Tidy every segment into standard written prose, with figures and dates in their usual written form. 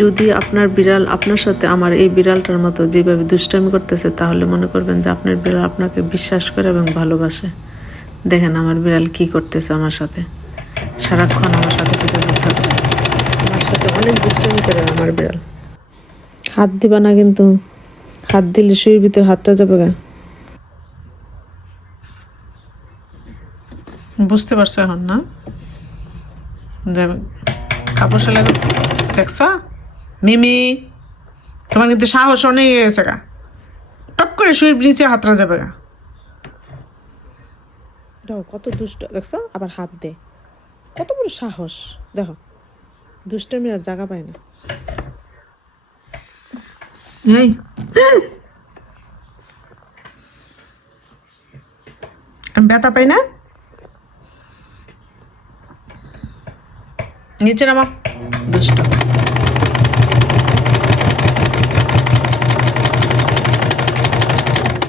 যদি আপনার বিড়াল আপনার সাথে আমার এই বিড়ালটার মতো যেভাবে দুষ্টামি করতেছে, তাহলে মনে করবেন যে আপনার বিড়াল আপনাকে বিশ্বাস করে এবং ভালোবাসে। দেখেন আমার বিড়াল কি করতেছে আমার সাথে, সারাক্ষণ আমার সাথে সাথে থাকে, আমার সাথে অনেক দুষ্টামি করে আমার বিড়াল। হাত দিবা না কিন্তু, হাত দিলে শুয়ের ভিতরে হাতটা যাবে গা। বুঝতে পারছো এখন না? কাপড় সেলাই দেখছ মিমি, তোমার কিন্তু সাহস অনেক গেছে গা, টপ করে শুয়ের নিচে হাতটা যাবে গা। দেখো কত দুষ্ট, দেখছ আবার হাত দে, কত বড় সাহস। দেখো দুষ্টামি আর জায়গা পায় না। এই আমি ব্যথা পাই না, নিচে নামা দুষ্ট।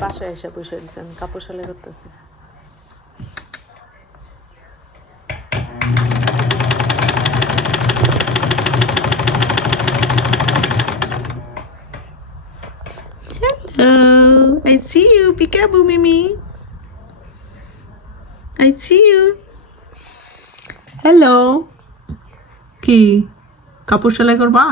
বাসায় এসে বসে দিচ্ছেন, কাপড় সেলাই করতেছি। Hello, I see you, peekaboo, Mimi. I see you. Hello. কি কাপড় সেলাই করবা?